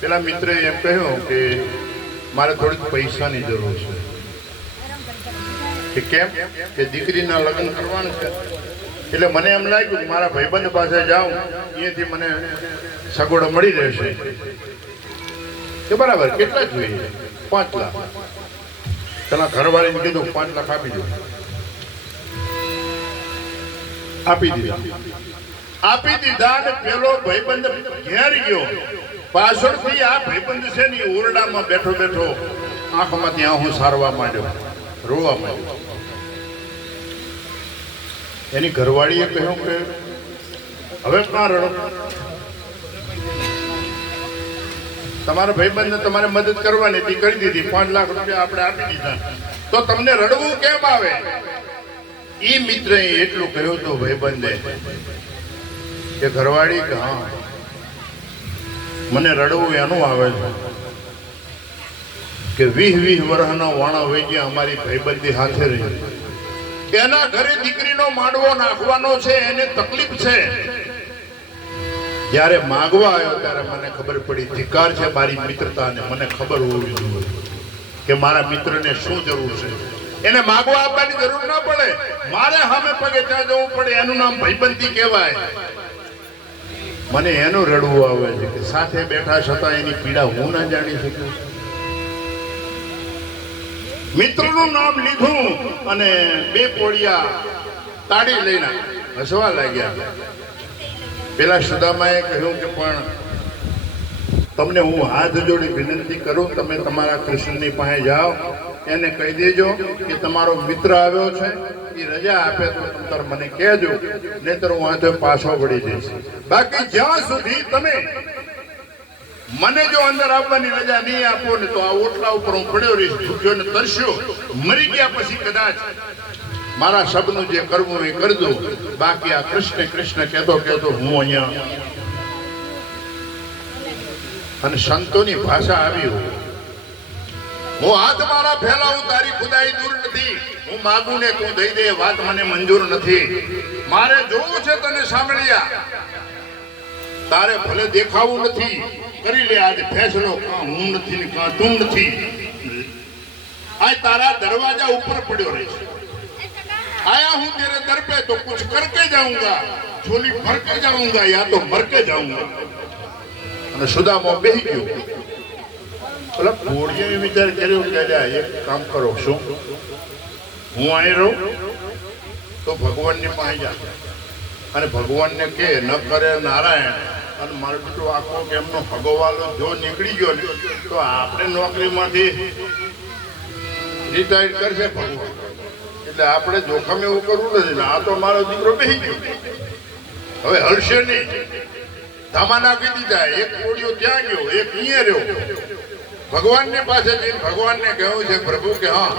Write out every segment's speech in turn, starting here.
પેલા મિત્રે એમ કહ્યું કે મારે થોડીક પૈસાની જરૂર છે. કે કેમ? કે દીકરીના લગ્ન કરવાનું છે. એટલે મને એમ લાગ્યું કે મારા ભાઈબંધ પાસે જાઉં, અહીંયાથી મને સગવડ મળી રહેશે. કે બરાબર, કેટલા જોઈએ? 5 લાખ. પેલા ઘરવાળીને કીધું 5 લાખ આપી દો. આપી દીધા ને પેલો ભાઈબંધ ઘેર ગયો. પાછળથી આ ભાઈબંધ છે ને ઓરડામાં બેઠો બેઠો આંખમાંથી આંખું સારવા માંડ્યો, રોવા માંડ્યો. એની ઘરવાળીએ કહ્યું કે હવે કાં રડો? તમારા ભાઈબંધને તમારે મદદ કરવાની હતી, કરી દીધી. 5 લાખ રૂપિયા આપણે આપી દીધા, તો તમને રડવું કેમ આવે? ઈ મિત્રએ એટલું કહ્યું હતું ભાઈબંધે કે ઘરવાળી કે હા મને રડવું એનું આવે છે કે 20 વર્ષના વાણા વહી ગયા, અમારી ભાઈબંધી હાથે રહી. એના ઘરે દીકરીનો માંડવો નાખવાનો છે, એને તકલીફ છે. જ્યારે માગવા આવ્યો ત્યારે મને ખબર પડી ધિકાર છે મારી મિત્રતાને. મને ખબર હોવી જોઈએ કે મારા મિત્રને શું જરૂર છે. એને માગવા આપવાની જરૂર ના પડે, મારે સામે પગે ત્યાં જવું પડે. એનું નામ ભાઈબંધી કહેવાય. મને એનું રડવું આવે છે કે સાથે બેઠા છતાં એની પીડા હું ના જાણી શકું. મિત્રનું નામ લીધું અને 2 પોળિયા તાળી લઈને હસવા લાગ્યા. પેલા સુદામાએ કહ્યું કે પણ તમને હું હાથ જોડી વિનંતી કરું, તમે તમારા કૃષ્ણની પાસે જાઓ, એને કહી દેજો કે તમારો મિત્ર આવ્યો છે, એ રજા આપે તો તમ મને કહેજો, નહીતર હું હાથે પાછો વળી જઈશ. બાકી જ્યાં સુધી તમે મને જો અંદર આવવાની રજા નહીં આપો ને તો આ ઓટલા ઉપર હું પડ્યો રહીશ, ભૂખ્યો ને તરસ્યો. મરી ગયા પછી કદાચ મારા શબ્દનું જે કરવું એ કરજો. બાકી આ કૃષ્ણ કૃષ્ણ કહેતો કહેતો હું અહીંયા. અને સંતોની ભાષા આવી હું હાથ મારા ફેલાવું, તારી ખુદાઈ દૂર નથી. હું માગું ને તું દઈ દે, વાત મને મંજૂર નથી. મારે જોવું છે તને સાંભળ્યા, તારે ભલે દેખાવું નથી, કરી લે આજે ફેસલો. કાં હું નથી ને કાં તું નથી. આ તારા દરવાજા ઉપર પડ્યો રહીશ. आया हूं तेरे दर पे तो कुछ करके जाऊंगा, झोली भर के जाऊंगा या तो मर के जाऊंगा. અને સુદામો બેહી ગયો. ઓલા ઘોડીએ વિચાર કર્યો કે એક કામ કરો, શું હું અહીં રહું તો ભગવાનની પાસે જા અને ભગવાનને કે ન કરે નારાયણ. અને મારો બેટો આખો કેમનો ભગવાલો જો નીકળી ગયો ને તો આપણે નોકરીમાંથી રિટાયર કરશે ભગવાન. એટલે આપણે જોખમ એવું કરવું નથી. આ તો મારો દીકરો બેસી ગયો, હવે હલશે નહીં. ધામા નાખી દીધા. એક કોળિયો ત્યાં ગયો, એક અહીંયા રહ્યો. ભગવાનની પાસે જઈને ભગવાનને કહ્યું છે પ્રભુ કે હા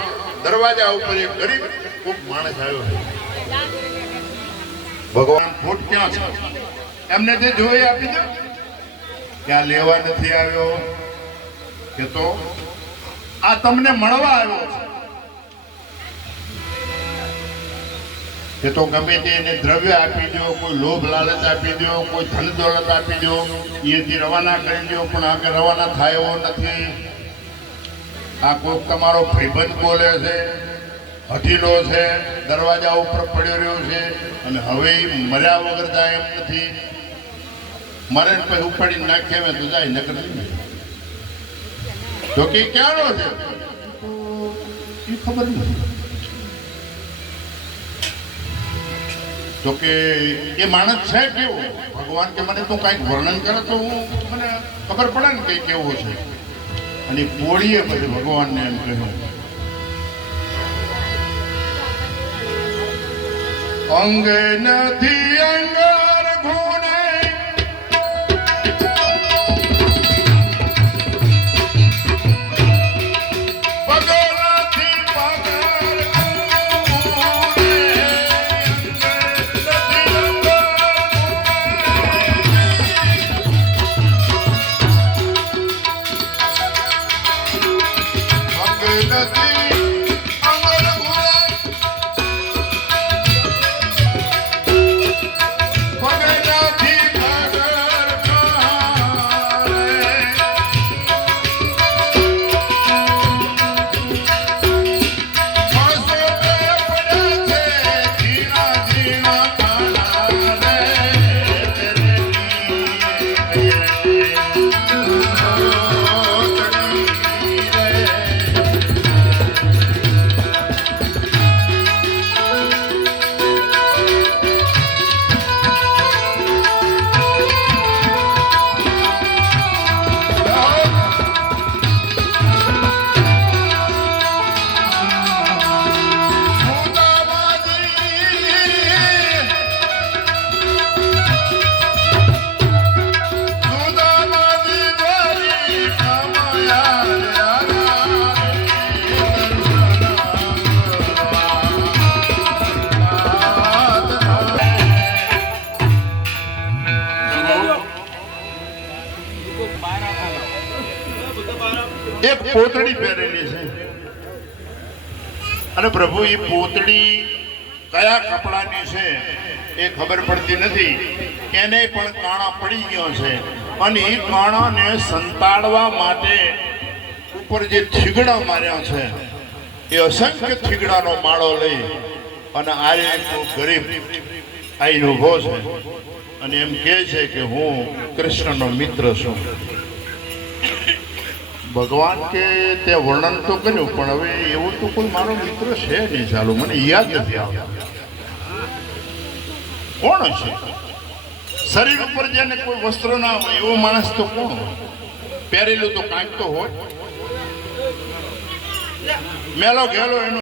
દરવાજા ઉપર એક ગરીબ કોક માણસ આવ્યો છે. ભગવાન ફૂટ ક્યાં છે? એમને જે જોઈ આપી દો. ક્યાં લેવા નથી આવ્યો કે તો આ તમને મળવા આવ્યો છે કે તો ગમે તે એને દ્રવ્ય આપી દો, કોઈ લોભ લાલચ આપી દો, કોઈ ધન દોલત આપી દો, અહીંયાથી રવાના કરી દો. પણ આગળ રવાના થાય એવો નથી. આ કોઈક તમારો ભાઈબંધ બોલે છે, હઠીલો છે, દરવાજા ઉપર પડ્યો રહ્યો છે અને હવે મર્યા વગર જાય એમ નથી. મરે ને પછી ઉપાડી નાખીએ તો જાય, નકર નહીં. તો કે ક્યાંનો છે એ ખબર નથી. તો કે એ માણસ છે કેવો? ભગવાન કે મને તું કાંઈક વર્ણન કરે તો હું મને ખબર પડે ને કઈ કેવો છે. અને પોળીએ પછી ભગવાનને એમ કહ્યું અંગ નથી અંગર ઘોડે એક પોતડી પહેરેલી છે અને પ્રભુ એ પોતડી કયા કપડાની છે એ ખબર પડતી નથી. એને પણ કાણા પડી ગયો છે અને એ કાણાને સંતાડવા માટે ઉપર જે થીગડા માર્યા છે એ અસંખ્ય થીગડાનો માળો લઈ અને આરે ગરીબ આઈને ઊભો છે અને એમ કહે છે કે હું કૃષ્ણનો મિત્ર છું. ભગવાન કે તે વર્ણન તો કર્યું પણ હવે એવું તો કોઈ મારો મિત્ર છે નહીં. ચાલુ મને યાદ નથી આવતું કોણ છે. શરીર ઉપર જેને કોઈ વસ્ત્ર ના હોય એવો માણસ તો કોણ હોય? પહેરેલું તો કાંઈક તો હોય. મેલો ઘેલો એનો